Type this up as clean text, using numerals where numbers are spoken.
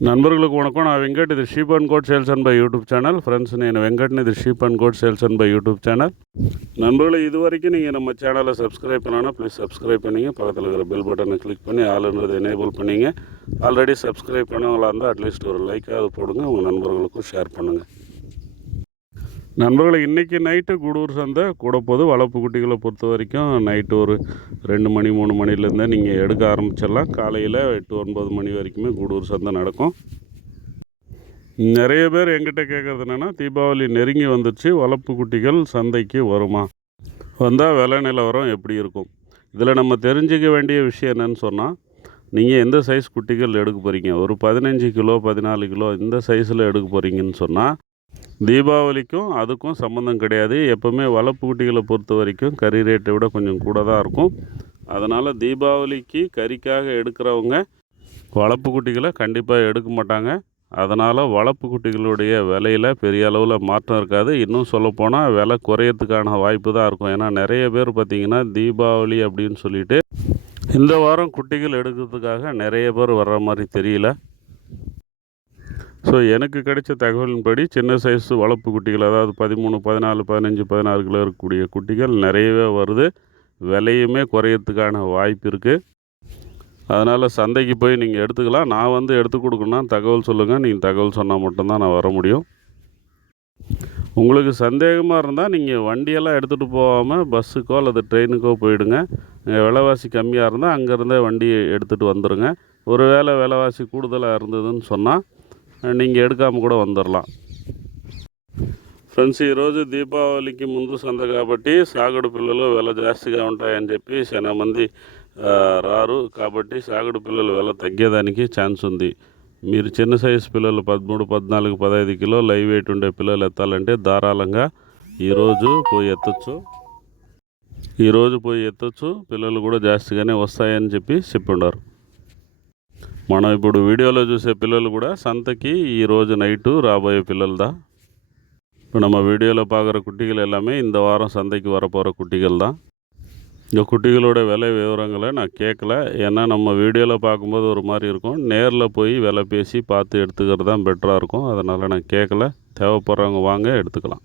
నన్బర్లకు వణకం నా వెంకట్ ఇది sheep and goat sales and buy YouTube channel friends నేను வெங்கட்னு இது sheep and goat sales and buy YouTube channel நண்பர்களே இது வரைக்கும் நீங்கள் நம்ம சேனலை சப்ஸ்கிரைப் பண்ணலாம் ப்ளீஸ் சப்ஸ்கிரைப் பண்ணிங்க பக்கத்தில் இருக்கிற பெல் பட்டனை கிளிக் பண்ணி ஆளுன்றதை எனேபிள் பண்ணிங்க ஆல்ரெடி சப்ஸ்கிரைப் பண்ணவங்களாக இருந்தால் அட்லீஸ்ட் ஒரு லைக்காவது போடுங்க உங்கள் நண்பர்களுக்கும் ஷேர் பண்ணுங்கள் நண்பர்களை இன்றைக்கி நைட்டு கூடூர் சந்தை கூட போது வளர்ப்பு குட்டிகளை பொறுத்த வரைக்கும் நைட்டு ஒரு 2 மணி 3 மணிலேருந்தே நீங்கள் எடுக்க ஆரம்பிச்சிடலாம் காலையில் 8-9 மணி வரைக்குமே கூடூர் சந்தை நடக்கும் நிறைய பேர் என்கிட்ட கேட்குறது என்னென்னா தீபாவளி நெருங்கி வந்துடுச்சு வளர்ப்பு குட்டிகள் சந்தைக்கு வருமா வந்தால் விலை நிலவரம் எப்படி இருக்கும் இதில் நம்ம தெரிஞ்சிக்க வேண்டிய விஷயம் என்னென்னு சொன்னால் நீங்கள் எந்த சைஸ் குட்டிகள் எடுக்க போகிறீங்க ஒரு 15 கிலோ 14 கிலோ இந்த சைஸில் எடுக்க போகிறீங்கன்னு சொன்னால் தீபாவளிக்கும் அதுக்கும் சம்மந்தம் கிடையாது எப்போவுமே வளர்ப்பு குட்டிகளை பொறுத்த வரைக்கும் கறி ரேட்டை விட கொஞ்சம் கூட தான் இருக்கும் அதனால் தீபாவளிக்கு கறிக்காக எடுக்கிறவங்க வளர்ப்பு குட்டிகளை கண்டிப்பாக எடுக்க மாட்டாங்க அதனால் வளர்ப்பு குட்டிகளுடைய விலையில் பெரிய அளவில் மாற்றம் இருக்காது இன்னும் சொல்லப்போனால் விலை குறையறதுக்கான வாய்ப்பு தான் இருக்கும் ஏன்னா நிறைய பேர் பார்த்திங்கன்னா தீபாவளி அப்படின்னு சொல்லிட்டு இந்த வாரம் குட்டிகள் எடுக்கிறதுக்காக நிறைய பேர் வர்ற மாதிரி தெரியல ஸோ எனக்கு கிடைச்ச தகவலின்படி சின்ன சைஸ் வளர்ப்பு குட்டிகள் அதாவது 13 14 15 16 கிலோ இருக்கக்கூடிய குட்டிகள் நிறையவே வருது விலையுமே குறையறதுக்கான வாய்ப்பு இருக்குது அதனால் சந்தைக்கு போய் நீங்கள் எடுத்துக்கலாம் நான் வந்து எடுத்து கொடுக்கணுன்னா தகவல் சொல்லுங்கள் நீங்கள் தகவல் சொன்னால் மட்டும்தான் நான் வர முடியும் உங்களுக்கு சந்தேகமாக இருந்தால் நீங்கள் வண்டியெல்லாம் எடுத்துகிட்டு போகாமல் பஸ்ஸுக்கோ அல்லது ட்ரெயினுக்கோ போயிடுங்க விலைவாசி கம்மியாக இருந்தால் அங்கேருந்தே வண்டி எடுத்துகிட்டு வந்துடுங்க ஒரு வேளை விலைவாசி கூடுதலாக இருந்ததுன்னு சொன்னால் நீங்கள் எடுக்காமல் కూడా வந்துடலாம் ఫ్రెండ్స్ ఈరోజు దీపావళికి ముందు సంత కాబట్టి సాగుడు పిల్లలు వెల జాస్తిగా ఉంటాయని చెప్పి చాలా మంది రారు కాబట్టి సాగుడు పిల్లలు వెల తగ్గేదానికి ఛాన్స్ ఉంది మీరు చిన్న సైజు పిల్లలు 13 14 15 కిలో లైవ్ వెయిట్ ఉండే పిల్లలు ఎత్తాలంటే ధారాళంగా ఈరోజు పోయి ఎత్తొచ్చు పిల్లలు కూడా జాస్తిగానే వస్తాయని చెప్పి మనం ఇప్పుడు వీడియోలో చూసే పిల్లలు కూడా சந்தைக்கு ఈరోజు நைட்டு ராபோய பிள்ளல் தான் இப்போ நம்ம வீடியோவில் பார்க்குற குட்டிகள் எல்லாமே இந்த வாரம் சந்தைக்கு வரப்போகிற குட்டிகள் தான் இந்த குட்டிகளோட விலை விவரங்களை நான் கேட்கல ஏன்னா நம்ம வீடியோவில் பார்க்கும்போது ஒரு மாதிரி இருக்கும் நேரில் போய் விலை பேசி பார்த்து எடுத்துக்கிறது தான் பெட்டராக இருக்கும் அதனால் நான் கேட்கல தேவைப்படுறவங்க வாங்க எடுத்துக்கலாம்